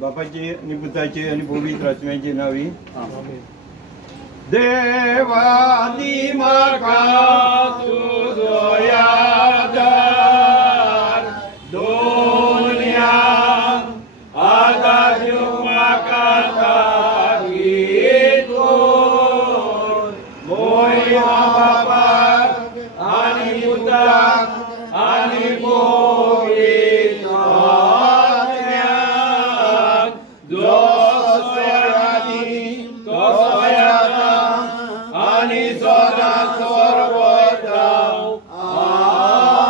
बापाची आणि पुताची आणि पवित्र आत्म्याची नावी देवानी म्हाका तुजो यादार दोन्याक आदार दिवंक म्हाका ताकीद मोया बापाक आनी पुताक आनी पवित्र आत्म्याक जसो आदी तसो येता आनी सदांच सर्वदा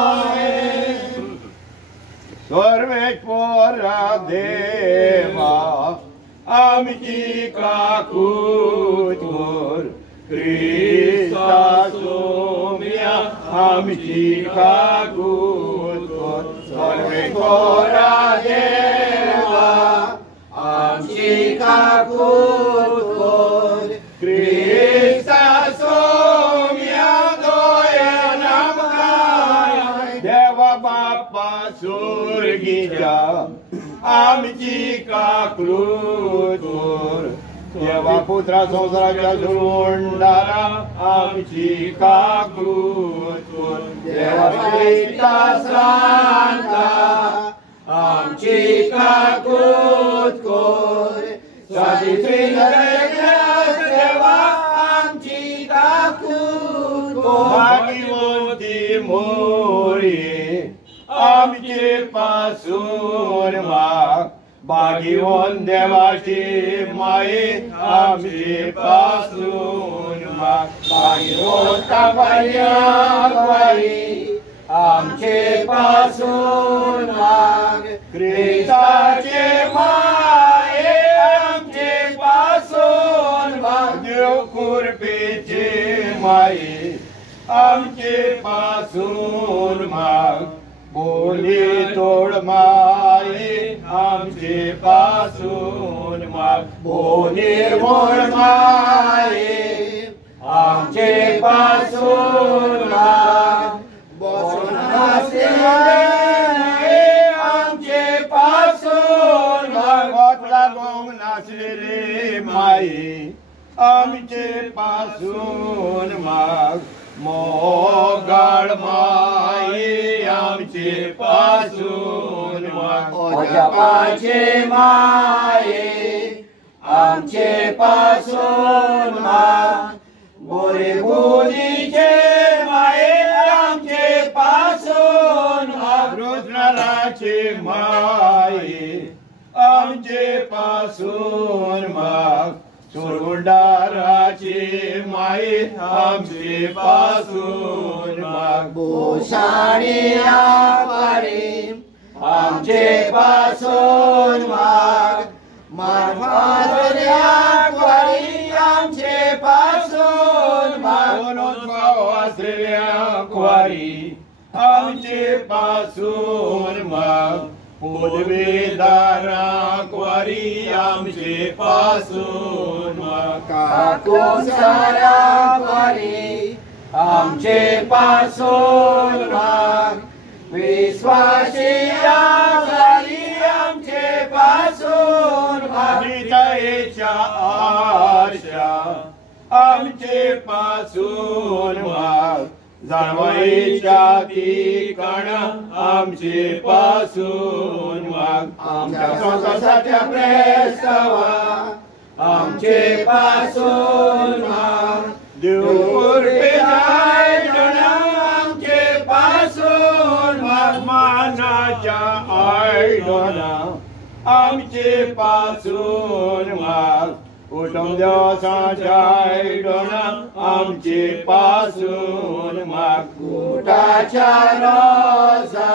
आमेन। सर्वेश्वरा देवा आमची काकूत कर क्रिस्ता सोम्या आमची काकूत कर सर्वेश्वरा देवा आमची काकूत कर क्रिस्ता सोम्या दोयन आमकां देवा बापा सुर्गीच्या आमची काकूत कर देवा पुत्रा संसाराच्या सुरवंडारा आमची काकूत कर देवा पवित्र सांता आमची काकूत कर सावित्री देवा आमची काकूत कर भाग्यवंती मोरी आमचे पासून माग भाग्यवंत देवाची माये आमचे पासून माग भाग्यवंत बाई आमचे पासून माग क्रिस्ताचे माये आमचे पासून माग देव कृपेचे माये आमचे पासून माग बोली तोड माये आमचे पासून माग बोली मोड माये आमचे पासून माग बसून आमचे पासून माग लागोंक नासलेले माये आमचे पासून माग मोगाळ माये आमचे पासून माग अजापाचे माये आमचे पासून माग बोरे बोलीचे माये आमचे पासून माग रोजनाराचे माये आमचे पासून माग सुरगुंडाराचे माये आमचे पासून माग भूषाणी आवारी आमचे पासून माग मानवाच्या आमचे पासून माग वासरेल्या क्वारी आमचे पासून माग पदवेदारा क्वारी आमचे पासून माग काकुसारा क्वारी आमचे पासून माग विश्वासी क्वारी आमचे पासून माग नितायेच्या आरशा आमचे पासून माग जाणवायेच्या ठिकाण आमचे पासून माग आमच्या संसाराच्या प्रेस्तवा आमचे पासून माग देव आमचे पासून माग मानाच्या आयडोना आमचे पासून माग उठम देवाच्या आयडोना आमचे पासून माग उठाच्या रोसा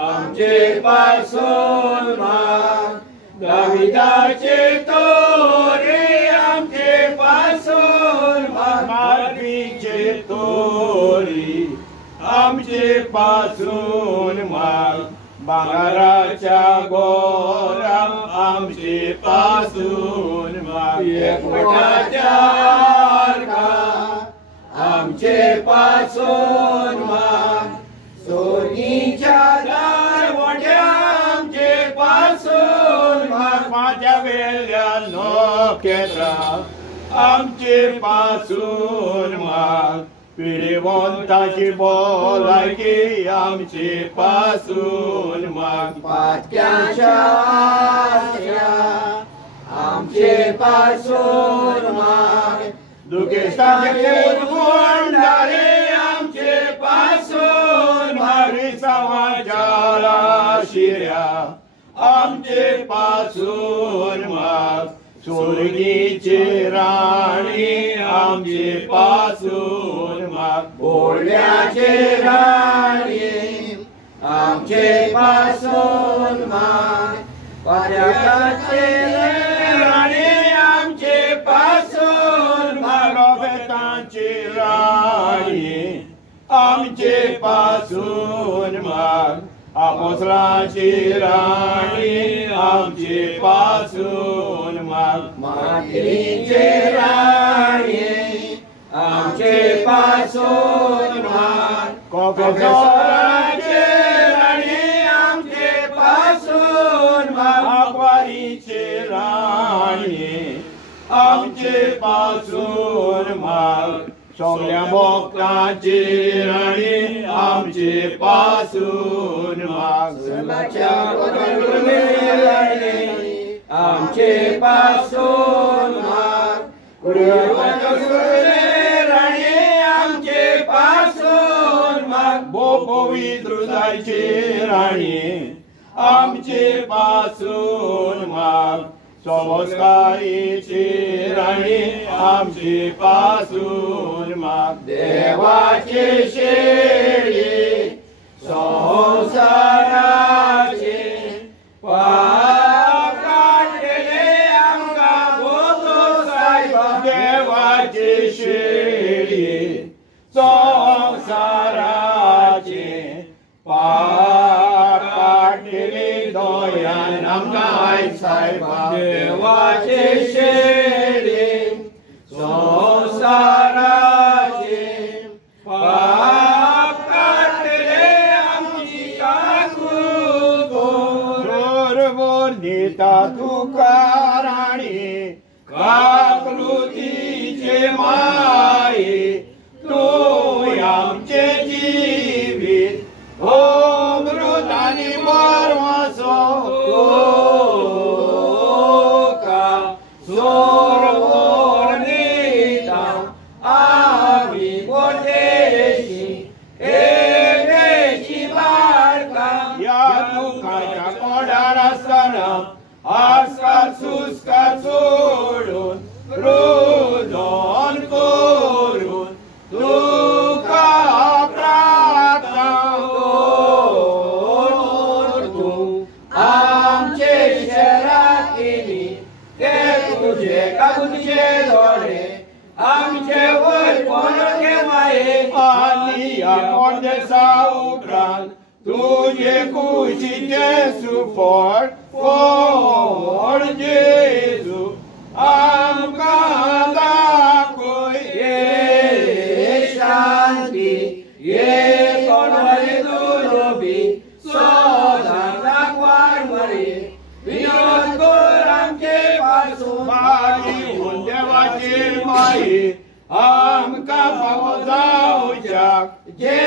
आमचे पासून माग दाविदाचे तोरे आमचे पासून माग मार्गीचे तोरी आमचे पासून माग बांगाराच्या गोरा आमचे पासून माग एकवटाच्या आमचे पासून माग सोनीच्या दारवट्या आमचे पासून माग नखेत्रा आमचे पासून माग पिढेवंताची भलायकी आमचे पासून माग पातक्यांच्या आमचे पासून माग दुखेस्तांचे गुंडारे आमचे पासून माग समाजाला शिर्या आमचे पासून माग स्वर्गीचे राणी आमचे पासून माग बोलण्याचे राणी आमचे पासून माग पर्यटकाचे राणी आमचे पासून माग प्रोफेतांची राणी आमचे पासून माग अपोस्तलांची राणी आमचे पासून माग मातीचे राणी आमचे पासून माग कॉफेसरांचे राणी आमचे पासून माग अकवारीचे राणी आमचे पासून माग सगळ्या भक्तांची राणी आमचे पासून माग आमचे पासून माग राणी आमचे पासून माग पवित्र जायचे राणी आमचे पासून माग संस्कारीची राणी आमचे पासून माग देवाचे शेळी संसाराचे पाप काढले आमका बोधो साहेबा देवाचे शेळी संसाराचे पाप काढले दयान आमका साहेबा देवाचे शेळी संसाराचे पाप काढले आमची काकू जोर नेता तुका राणी काकृतीचे माये तू आमचे जीवित हो मृतानी मरवासो का सोर नेता आम्ही बोटेशी एकेची बाळका या दुःखाच्या कोडार असताना आजकाल सुस्का सोडून रुजन करून तुका प्रार्थना तू आमचे शहरात केली ते तुझे कागुदचे डोळे आमचे वय कोणते माये आणि आपण देसा उपरांत तुझे कुशीचे सुफळ फोड जेजू आमकां दाखोय ये शांती ये कोणवरी दुलोबी सोदान राखवार मरे विनोद कर आमचे पासून मागी होऊन देवाची माई आमकां फावो जावच्याक जे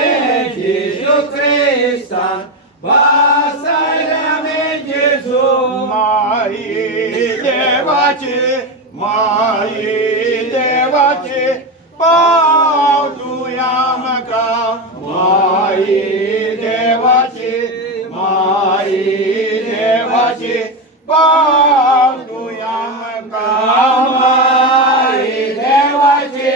जेजू क्रिस्तान भासायले जेजू माई देवाची पाव तुया आमकां माई देवाची पाव तुया आमकां माई देवाची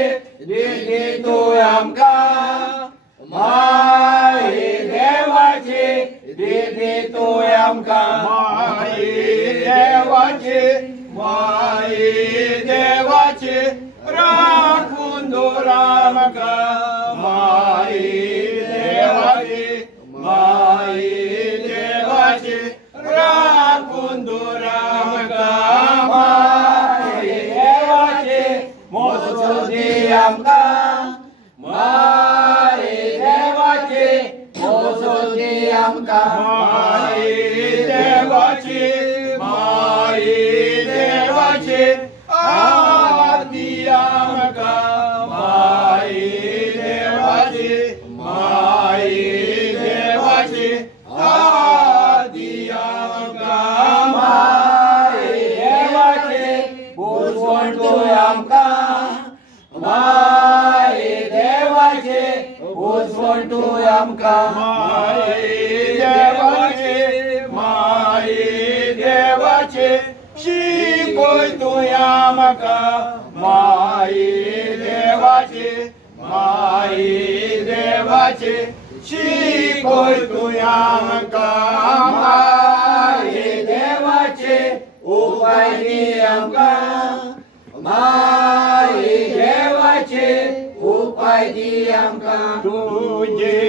दिली तू आमकां माई देवाची दिली तू आमकां माई देवाची राखून दवरा आमकां माई देवाची राखून दवरा आमकां माई देवाची मोजो दी आमकां माई देवाची मोजो दी आमकां माई देवाची तुवें आमकां माये देवाचे माये देवाचे शिकोय तुवें आमकां माये देवाचे माये देवाचे शिकोय तुवें आमकां माये देवाचे उपाय दी आमकां माये देवाचे उपाय दी आमकां तुझे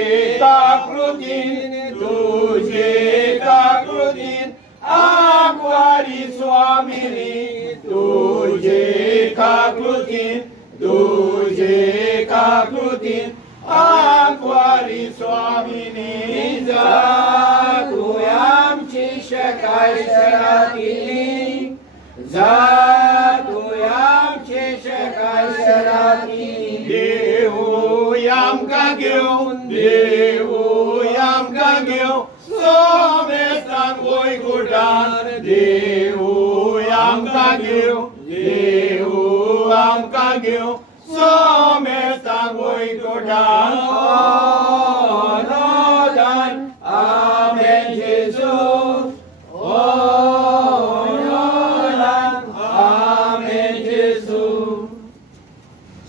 काकृतीन आंकवारी स्वामिनी तुझे काकृतीन आंकवारी स्वामिनी जा तुवें आमची शेकाय शरा केली जा तुवें आमची शेकाय शरा केली देव आमकां घेवन सोमेस्तान वैकुंठान देव आमकां घेवन सोमेस्तान वैकुंठान नोदान आमेन जेजू नोदान आमेन जेजू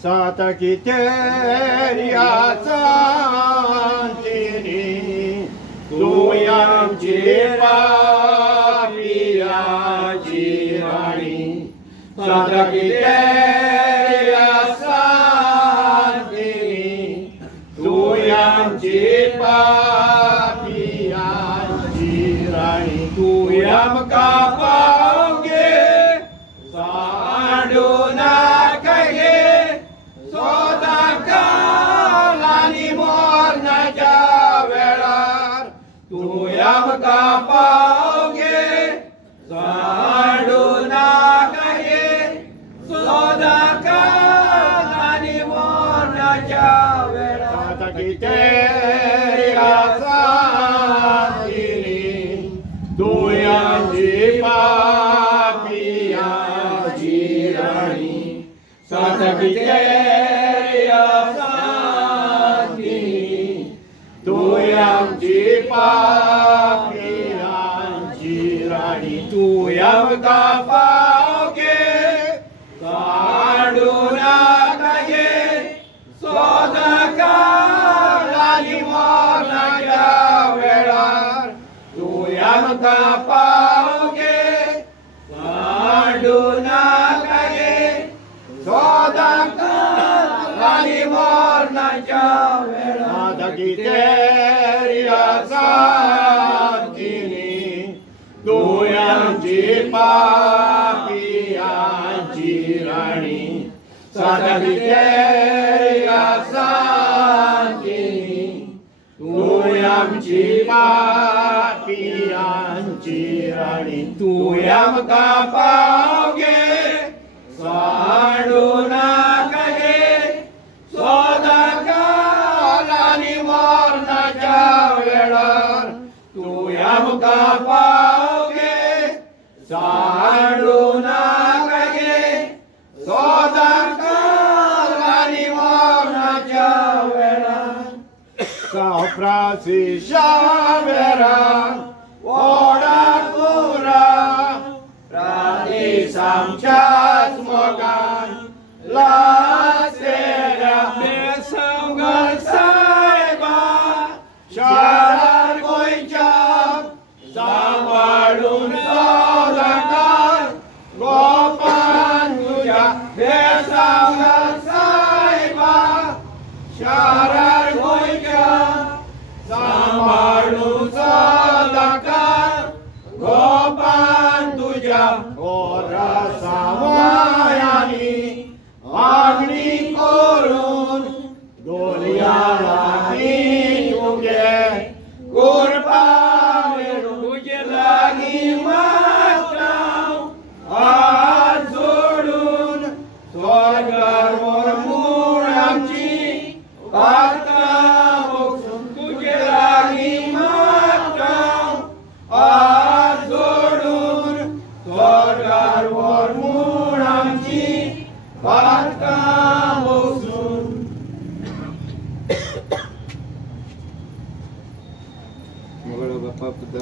साता की तेरी आसांतीनी तुवें आमची पापियाची राणी साता की तेरी आसांतीनी तुवें आमची पापियाची राणी तुवें आमकां पावगे सांडू नाका गे सोदाकाल आनी मोरणाच्या वेळार तुवें आमकां पावगे सांडू नाका गे सोदाकाल आनी मोरणाच्या वेळार तेरी आसांतीनी तुवें आमची पापियाची राणी साता की तेरी आसांतीनी तुवें आमची पापियाची राणी तुवें आमकां पावगे सांडू नाका गे सोदाकाल आनी मोरणाच्या वेळार तुवें आमकां पावगे सांडू नाका गे सोदाकाल आनी मोरणाच्या वेळार तेरी आसांतीनी तुवें आमची पापियाची राणी साता की तेरी आसांतीनी तुवें आमची पापियाची राणी तुवें आमकां पावगे सांडू नाका गे सोदाकाल आनी मोरणाच्या वेळार तुवें आमकां पावगे सांडू नाका गे सोदाकाल आनी मोरणाच्या वेळार साफ्रासिशा वेळार ओडाकुरा प्रादेश आमच्याच मोगान लासेल्या बेसंगल साहेबा शारार गोंयच्या सांबाळून सोदाकाल गोपान तुझ्या बेसंगल साहेबा शारार गोंयच्या सांबाळून सोदाकाल गोपान तुझ्या सावयांनी मागणी करून दोलयाळांनी तुगे कुर्बा तुजे लागीं मागतां हात जोडून स्वर्गार म्हूण आमची वार्ता तुजे लागीं मागतां हात जोडून स्वर्गार म्हूण आमची वार्ता बसून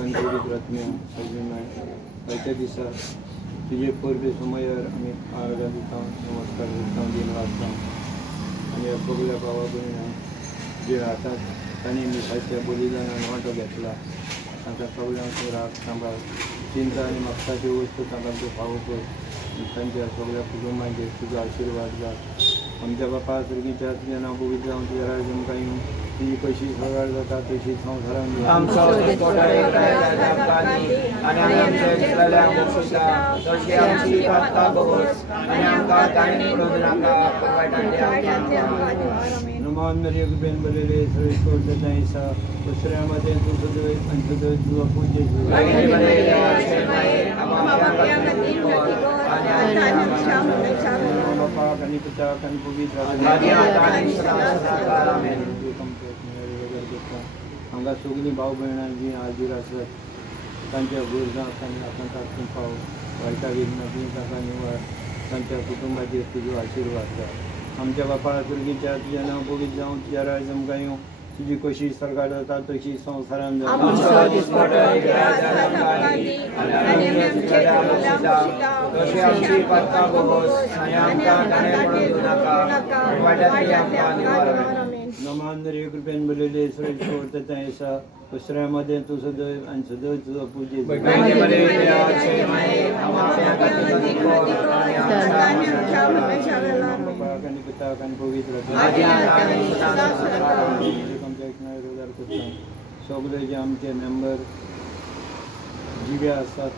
आणि पवित्र आत्म्या सगळ्यांना आयच्या दिसा तुझे परबे समयार आमी आराधना दिता नमस्कार करता दिन वाचता आनी ह्या सगळ्या भावा भयणां जे राहतात तांणी मिठाच्या बलिदानान वांटो घेतला तांकां सगळ्यांक राग सांबाळ चिंता आनी मागताच्यो वस्तू तांकां तूं फावो कर तांच्या सगळ्या कुटुंबांचेर तुजो आशिर्वाद जा आमच्या बापा सर्गीच्या तुजें नांव पवित्र जावं तुज्या राज आमकां येवं तुजी कशी सवार जाता तशी संवसारान नमान मेरे बेन बलेले सवेश कोरते ताईसा दुसऱ्यामध्ये तू सदैव आणि सदैव तुझा पूज्य बापा कनी पिता कनी पवित्र हांगा सगळीं भाव भयणां जी हाजीर आसात तांच्या गरजां तांकां तातूंत पाव वायटा विघ्नां ती तांकां निवार तांच्या कुटुंबाचेर तुजो आशिर्वाद जा आमच्या बापा दुर्गेच्या तुजें नांव पवित्र जावं तुज्या राज आमकां येवं तुजी कशी सरकार जाता तशी संवसारान नमान रे कृपेन बलेले सवेश कोरते ताईसा दुसऱ्यामध्ये तू सदैव आणि सदैव तुझा पूज्य आणि पिता आणि पवित्र सगळे जे आमचे मेंबर जिवे आसात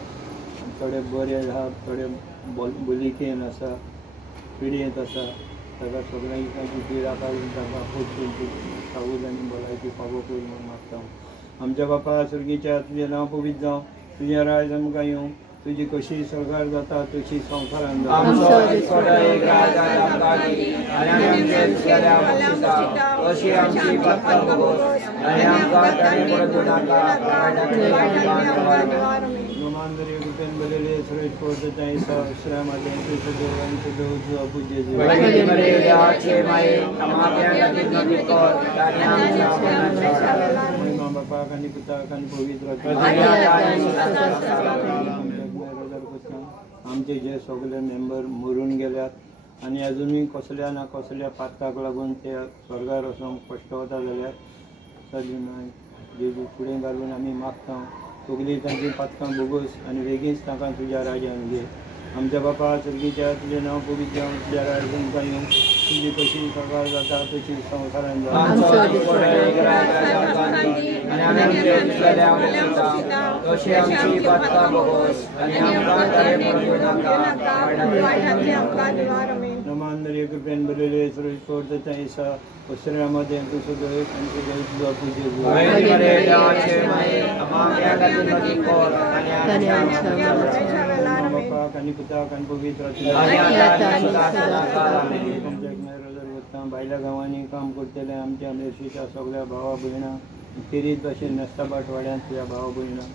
थोडे बरे आहा थोडे बलिकेन आसा पिडयेंत आसा ताका सगळ्यांक तांची पिडा काडून तांकां खूब सावूल आनी भलायकी फावो कर म्हूण मागता आमच्या बापा सर्गीच्या तुजें नांव पवित्र जावं तुजें राज आमकां येवं तुजी कशी सरकार जाता तशी संवसारान नमांदरी रुपेन बलेले सवेश कोरते ताईसा दुसऱ्यामध्ये तू सदैव आणि सदैव तुझा पूज्य बापा आणि पिता आणि पवित्र आमचे जे सगळे मेंबर मरून गेल्यात आणि अजूनही कसल्या ना कसल्या पातकाक लागून ते स्वर्गार वचूंक कश्ट वता जाल्यार सगळीं जेजू फुडें घालून आमी मागता सगळीं तांची पातकां भोगोस आनी बेगीनच तांकां तुज्या राज्यान घे आमच्या बापा सर्गीच्या तुजें नांव पवित्र जावं तुज्या राज्यान तुमकां येवं तुजी कशी सरकार जाता तशी संवसारान नमान रे कृपेन बलेले सवेश कोरते ताईसा दुसऱ्यामध्ये तू सदैव आणि सदैव तुझा पूज्य बापा आणि पिता आणि पवित्र भायल्या गांवांनी काम करतले आमच्या मेर्शीच्या सगळ्या भावा भयणां तेरीत अशें नेस्ताबाट वाड्यांत तुज्या भावा भयणां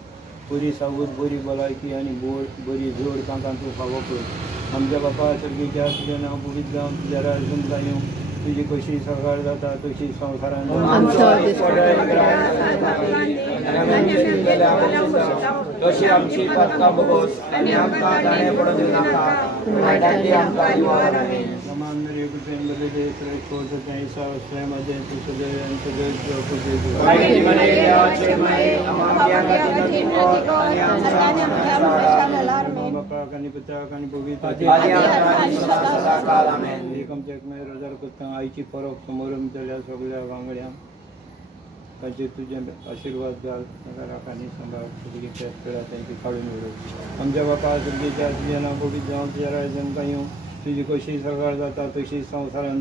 बरी सावूत बरी भलायकी आनी बरी जोड तांकां तूं फावो कर आमच्या बापा सर्गीच्या तुजें नांव पवित्र जावं तुज्या राज तुमकां येवं तुजी कशी सरकार जाता तशी संवसारान तशी आमची पातकां भोगोस आनी आमकां ताणें पडूं दिनाका वायटांतली आमकां निवार नमान रे कृपेन बलेले सवेश कोरते ताईसा दुसऱ्यामध्ये तू सदैव आणि सदैव तुझा पूज्य बापा आणि पिता आणि पवित्र आमच्या रोजार करता आईची फरक समोर जाल्या सगळ्या वांगड्यांक ताचे तुजें आशिर्वाद घाल ताका राखानी सांबाळ सगळी पेट पिळा तांची काडून उडोव आमच्या बापा सर्गीच्या तुजें नांव पवित्र जावं तुज्या राज्यान आमकां येवं तुजी कशी सरकार जाता तशी संवसारान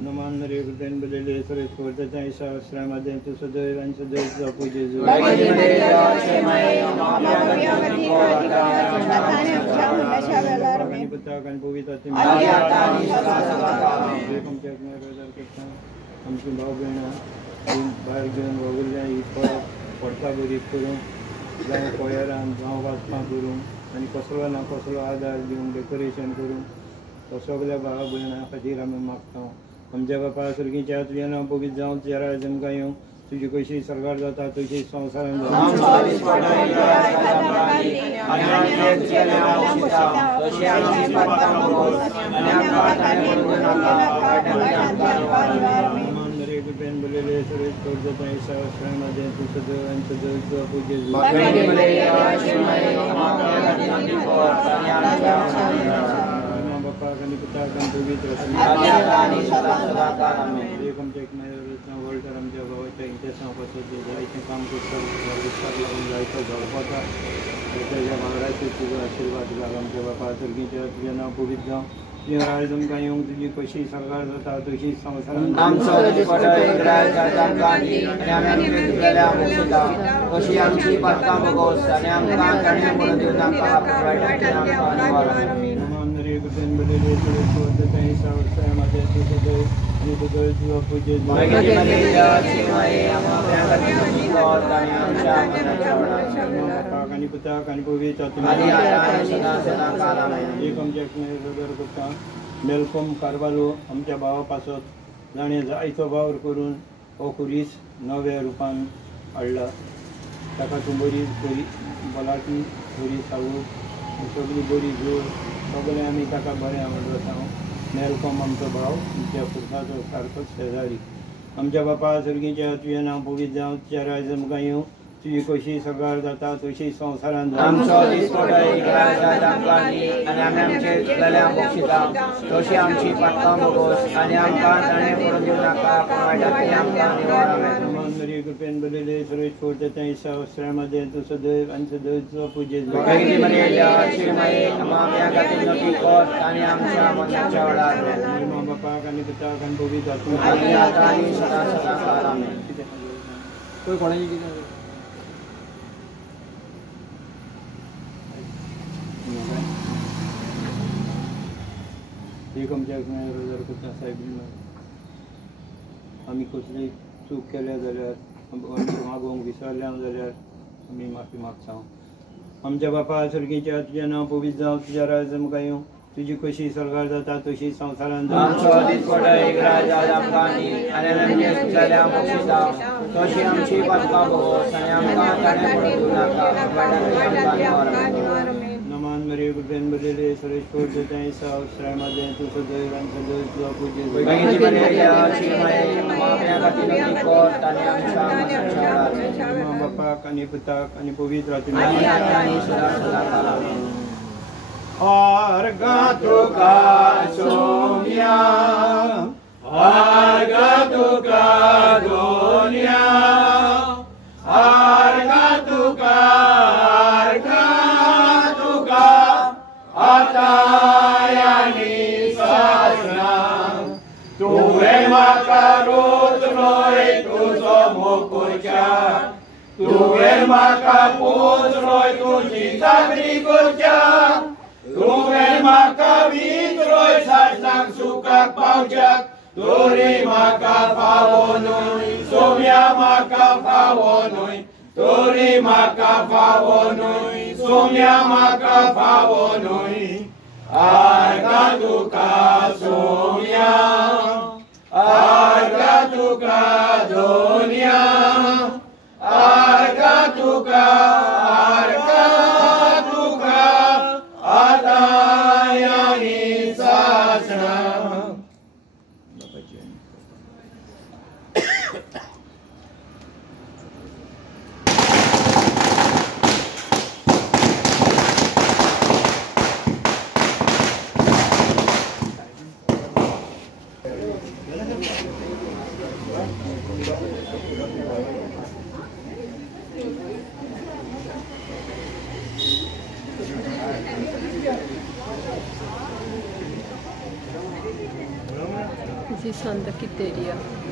नमान रे कृपेन बलेले सवेश कोरते ताईसा दुसऱ्यामध्ये तू सदैव आणि सदैव तुझा पूज्य पिता आणि पवित्र आमची भाव भयणां भायर घेवन वगल्या ही फरक पडटा बरी करूंक जावं कोयरान जावं वाचपां करूंक आनी कसलो ना कसलो आदार दिवन डेकोरेशन करून तो सगळ्या भावा भयणां खातीर आमी मागता आमच्या बापा सर्गीच्या तुजें नांव पवित्र जावं तुज्या राज्यांत आमकां येवं तुजी कशी सरकार जाता तशी संवसारांत पेन बोलेले सुरेश करता ईश्वरामध्ये तू सदैव आणि सदैव तुझा पूज्य बापा आणि पिता आणि पवित्र एक आमच्या वर्ल्डर आमच्या भावाच्या इंटरेस्टापासून जायचं काम करतात लागून जायचं झळपाता त्याच्या वांगडाचे तुझा आशीर्वाद घाल आमच्या बापा सर्गीच्या तुझें नांव पवित्र जावं तुझें राज आमकां येवंक तुजी कशी सरकार जाता तशी संवसारांत कशी आमची पातकां भोगोस आनी आमकां ताणें म्हणून दिवनाका मेलकोम कारवालो आमच्या भावा पासत जाणें जायतो वावर करून हो खुरीस नव्या रुपान हाडला ताका तूं बरी बरी भलायकी बरी सावूर सगळी बरी जोड सगळें आमी ताका बरें आवडटा मेलकोम आमचो भाव आमच्या पुरसाचो सारकोच शेजारी आमच्या बापा सर्गीच्या तुजें नांव पवित्र जावं तुज्या राज्य आमकां येवं तुजी कशी सरकार जाता तशी संवसारांत आमचो दिसपटो एक राज्यांत आमकां दी आनी आमी आमचे चुकलेल्यांक बक्षिता तशी आमची पातकां भोगोस आनी आमकां ताणें पडून दिवनाका वायटांतल्यान आमकां निवार आमेन कृपेन बरेले सुरेश करता ईश्वरामध्ये तू सदैव आणि सदैव तुझा पूज्य आनी आमच्या मनाच्या वडार बापा आणि पिता आणि पवित्र कोणाची एक आमच्या रोजार करता साहेब आमी कसली चूक केल्या जाल्यार मागोवंक विसरल्या जाल्यार आमी माफी मागता आमच्या बापा सर्गीच्या तुजें नांव पवित्र जावं तुज्या राज्य आमकां येवं तुजी कशी सरकार जाता तशी संवसारांत तशी आमची पातकां भोगोस आनी आमकां ताणें पडून दिवनाका नमान मरे गुपेन बरेले सुरेश करता ईश्वरामध्ये तू सदैव आणि सदैव तुझा पूज्य बापा आणि पिता आणि पवित्र अर्घा तुका सोम्या अर्घा तुका दोन्या अर्घा तुका आतायानी सासना तुवें म्हाका रोजलोय तुजो मोकोच्या तुवें म्हाका पोजलोय तुजी चाकरी करच्या तुवें म्हाका विसरोय सासणाक सुखाक पावच्याक तोरी म्हाका फावो न्हय सोम्या म्हाका फावो न्हय तोरी म्हाका फावो न्हय सोम्या म्हाका फावो न्हय अर्घा तुका सोम्या अर्घा तुका दोन्या अर्घा तुका आतायानी सासना Di Santa Quiteria.